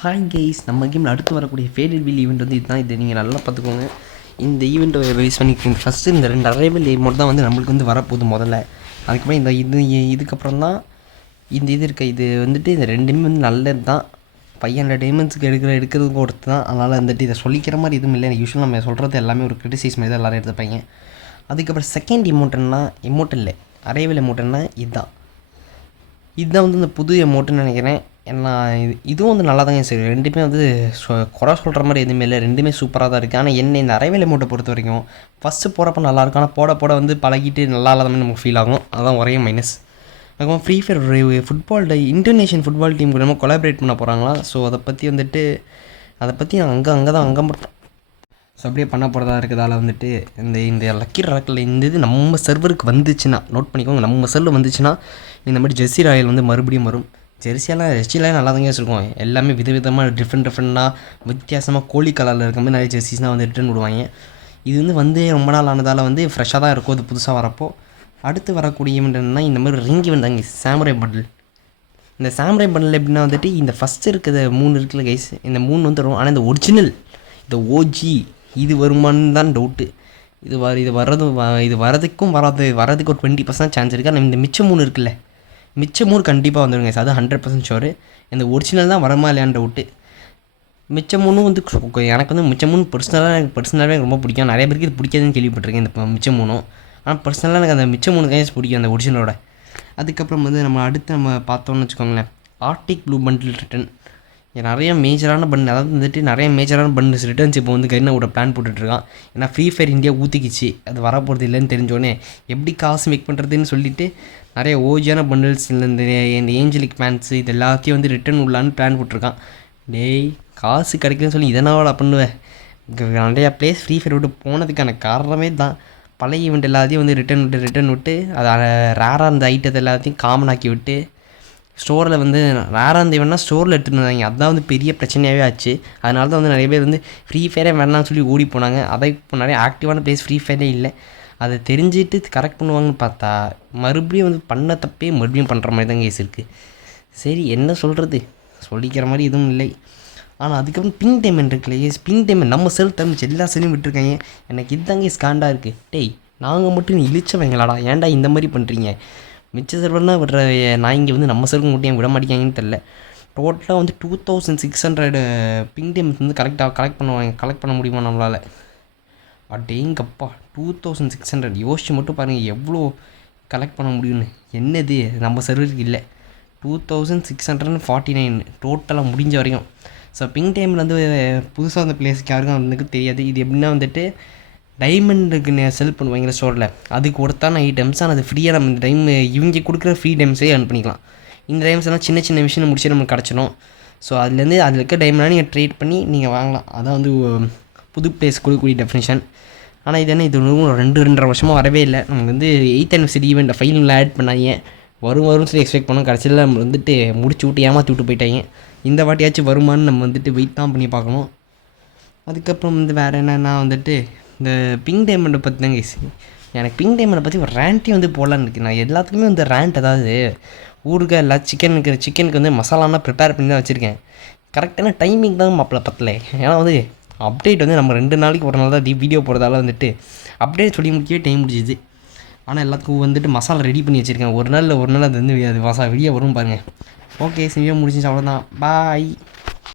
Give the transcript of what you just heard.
Hi guys, நம்ம கேமில் அடுத்து வரக்கூடிய ஃபேடட் வீல் ஈவெண்ட் வந்து இதுதான். இது நீங்கள் நல்லா பார்த்துக்கோங்க. இந்த ஈவெண்ட்டை ரிலீஸ் பண்ணிக்கிங்க. ஃபஸ்ட்டு இந்த 2 அரைவல் மட்டும் தான் வந்து நம்மளுக்கு வந்து வரப்போகுது முதல்ல. அதுக்கப்புறம் இதுக்கப்புறம் தான் இது இருக்குது. இது வந்துட்டு இந்த 2மே வந்து நல்லது தான். 500 டைமண்ட்ஸுக்கு எடுக்கிறதுக்கு ஒருத்து தான். அதனால் வந்துட்டு இதை சொல்லிக்கிற மாதிரி எதுவும் இல்லை. யூஸ்வலாக நம்ம சொல்கிறது எல்லாமே ஒரு கிரிட்டிசைஸ் மாதிரி தான் எல்லோரும் எடுத்துப்பாங்க. அதுக்கப்புறம் செகண்ட் எமௌண்ட் இல்லை, அரைவல் எமௌண்ட்டுன்னா இதுதான் வந்து இந்த புது எமௌண்ட்டுன்னு நினைக்கிறேன். ஏன்னா இதுவும் வந்து நல்லா தாங்க சரி. ரெண்டுமே வந்து குறை சொல்கிற மாதிரி எதுவுமே இல்லை, ரெண்டுமே சூப்பராக தான் இருக்குது. ஆனால் என்ன இந்த அரைவேல் அமௌண்ட்டை பொறுத்த வரைக்கும் ஃபஸ்ட்டு போகிறப்ப நல்லாயிருக்கும். ஆனால் போட வந்து பழகிட்டு நல்லா இல்லாத மாதிரி நமக்கு ஃபீல் ஆகும். அதுதான் ஒரே மைனஸ். அதுக்கப்புறம் free fire football Indonesian football team கூட கொலாபரேட் பண்ண போகிறாங்களா. ஸோ அதை பற்றி அங்கே மட்டும் ஸோ அப்படியே பண்ண போகிறதா இருக்கிறதால வந்துட்டு இந்த லக்கி ராக்கில் இந்த இது நம்ம சர்வருக்கு வந்துச்சுன்னா நோட் பண்ணிக்கோங்க. நம்ம சர்வர் வந்துச்சுன்னா இந்த மாதிரி ஜெர்சி ராயல் வந்து மறுபடியும் வரும். ஜெர்சியெல்லாம் நல்லா தாங்க வச்சுருக்கோம். எல்லாமே விதவிதமாக டிஃப்ரெண்ட்டாக வித்தியாசமாக கோழி கலரில் இருக்க மாதிரி நிறைய ஜெர்சிஸ்லாம் வந்து ரிட்டர்ன் விடுவாங்க. இது வந்து ரொம்ப நாள் ஆனதால் வந்து ஃப்ரெஷ்ஷாக தான் இருக்கும். அது புதுசாக வரப்போ அடுத்து வரக்கூடிய ஈவெண்ட் என்னன்னா இந்த மாதிரி ரிங்கி வந்தாங்க சாமுரை பண்டில். இந்த சாமுரை பண்டில் எப்படின்னா வந்துட்டு இந்த ஃபஸ்ட்டு இருக்கிற 3 இருக்குல்ல கைஸ், இந்த 3 வந்து வரும். ஆனால் இந்த ஒரிஜினல் இந்த ஓஜி இது வருமானு தான் டவுட்டு. இது வரதுக்கும் வரதுக்கு ஒரு 20% சான்ஸ் இருக்குது. ஆனால் இந்த மிச்சம் 3 இருக்குல்ல, மிச்சம் 3 கண்டிப்பாக வந்துடுங்க. அது 100% ஷோரு. இந்த ஒரிஜினல் தான் வரமா இல்லையான்னு டவுட்டு. மிச்சம் 3 வந்து எனக்கு வந்து மிச்சம் 3 பர்சனலாகவே எனக்கு ரொம்ப பிடிக்கும். நிறைய பேருக்கு இது பிடிக்காதுன்னு கேள்விப்பட்டிருக்கேன் இந்த மிச்சம் 3. ஆனால் பர்சனலாக எனக்கு அந்த மிச்சம் 3 கைஸ் பிடிக்கும் அந்த ஒரிஜினலோட. அதுக்கப்புறம் வந்து நம்ம பார்த்தோம்னு வச்சுக்கோங்களேன், ஆர்டிக் ப்ளூ பண்டில் ரிட்டன். நிறைய மேஜரான பண்டு, அதாவது வந்துட்டு நிறைய மேஜரான பண்டல்ஸ் ரிட்டர்ன்ஸ் இப்போ வந்து கைனோட பிளான் போட்டுட்ருக்கான். ஏன்னா ஃப்ரீ ஃபயர் இந்தியா ஊற்றிக்கிச்சு, அது வரப்போகிறது இல்லைன்னு தெரிஞ்சோடனே எப்படி காசு மேக் பண்ணுறதுன்னு சொல்லிவிட்டு நிறைய ஓஜியான பண்டில்ஸ் இந்த ஏஞ்சலிக் பேண்ட்ஸு இது எல்லாத்தையும் வந்து ரிட்டன் உள்ளான்னு பிளான் போட்டிருக்கான். டேய், காசு கிடைக்குதுன்னு சொல்லி இதனால் பண்ணுவேன். நிறையா பிளேஸ் ஃப்ரீ ஃபயர் விட்டு போனதுக்கான காரணமே தான். பழைய ஈவெண்ட் எல்லாத்தையும் வந்து ரிட்டன் விட்டு அதை ரேராக இருந்த ஐட்டத்தை எல்லாத்தையும் காமன் ஆக்கி விட்டு ஸ்டோரில் வந்து ரேராக இருந்த ஈவெண்ட்னா ஸ்டோரில் எடுத்துகிட்டு வந்தாங்க. அதுதான் வந்து பெரிய பிரச்சனையாகவே ஆச்சு. அதனால தான் வந்து நிறைய பேர் வந்து ஃப்ரீ ஃபயரே வேணாம்னு சொல்லி ஓடி போனாங்க. அதை இப்போ நிறைய ஆக்டிவான பிளேஸ் ஃப்ரீ ஃபயரே இல்லை. அதை தெரிஞ்சுட்டு கரெக்ட் பண்ணுவாங்கன்னு பார்த்தா மறுபடியும் வந்து பண்ண தப்பே மறுபடியும் பண்ணுற மாதிரி தான் கேஸ் இருக்குது. சரி, என்ன சொல்கிறது, சொல்லிக்கிற மாதிரி எதுவும் இல்லை. ஆனால் அதுக்கப்புறம் பிங்க் டைமண்ட் இருக்குல்ல, பிங்க் டைமண்ட் நம்ம செல் தமிழ் எல்லா செல்லும் விட்டுருக்காங்க. எனக்கு இதுதாங்க ஸ்காண்டாக இருக்குது. டேய், நாங்கள் மட்டும் இழிச்சவங்களாடா, ஏன்டா இந்த மாதிரி பண்ணுறீங்க? மிச்ச சர்வர்னால் விடுற நான் இங்கே வந்து நம்ம சர்வர் மட்டும் ஏன் விட மாட்டேங்காங்கன்னு தெரில. டோட்டலாக வந்து 2600 பிங்க் டைமண்ட்ஸ் வந்து கலெக்ட் பண்ண முடியுமா நம்மளால்? அடேங்கப்பா, 2600 யோசிச்சு மட்டும் பாருங்கள் எவ்வளோ கலெக்ட் பண்ண முடியும்னு. என்னது நம்ம சர்வருக்கு இல்லை, 2649 டோட்டலாக முடிஞ்ச வரைக்கும். ஸோ பிங்க் டைமில் வந்து புதுசாக அந்த பிளேஸுக்கு யாருக்கும் அவனுக்கு தெரியாது. இது எப்படின்னா வந்துட்டு டைமண்டுக்கு செல் பண்ணுவாங்க ஸ்டோரில், அதுக்கு ஒருத்தான ஐட்டம்ஸ். ஆனால் அது ஃப்ரீயாக நம்ம இந்த டைம் இவங்க கொடுக்குற ஃப்ரீ டைம்ஸே ஏர்ன் பண்ணிக்கலாம். இந்த டைம்ஸ் எல்லாம் சின்ன விஷயம் முடிச்சு நமக்கு கிடச்சிடும். ஸோ அதில் இருக்க டைம்லாம் நீங்கள் ட்ரேட் பண்ணி நீங்கள் வாங்கலாம். அதான் வந்து புது பிளேஸ் கொடுக்கக்கூடிய டெஃபினிஷன். ஆனால் இது என்ன, இது 2.5 வருஷமாக வரவே இல்லை. நமக்கு வந்து 8th anniversary ஈவெண்ட்டை ஃபைனலில் ஆட் பண்ணாங்க. வரும்னு சொல்லி எக்ஸ்பெக்ட் பண்ணோம். கடைசியில் நம்ம வந்துட்டு முடிச்சு விட்டு ஏமாற்றி விட்டு போயிட்டாங்க. இந்த வாட்டியாச்சும் வருமானு நம்ம வந்துட்டு வெயிட் தான் பண்ணி பார்க்கணும். அதுக்கப்புறம் வந்து வேறு என்னென்னா வந்துட்டு இந்த பிங்க் டைமண்டை பற்றி தாங்க. எனக்கு பிங்க் டைமண்டை பற்றி ஒரு ரேண்ட்டையும் வந்து போடலான்னு இருக்குது. நான் எல்லாத்துக்குமே வந்து ரேண்ட், அதாவது ஊறுகாய் இல்லை சிக்கனுக்கு வந்து மசாலானா ப்ரிப்பேர் பண்ணி தான் வச்சுருக்கேன். கரெக்டான டைமிங் தான் மாப்பிள்ள பத்தலை. ஏன்னா வந்து அப்டேட் வந்து நம்ம 2 நாளைக்கு ஒரு நாள் தான் வீடியோ போடுறதால வந்துட்டு அப்டேட் சொல்லி முடிக்கவே டைம் முடிஞ்சுது. ஆனால் எல்லாத்துக்கும் வந்துட்டு மசாலா ரெடி பண்ணி வச்சுருக்கேன். ஒரு நாள் அது வந்து அது மசாலா வெளியே வரும் பாருங்கள். ஓகே, சரியாக முடிஞ்சிச்சு, அவ்வளோதான். பாய்.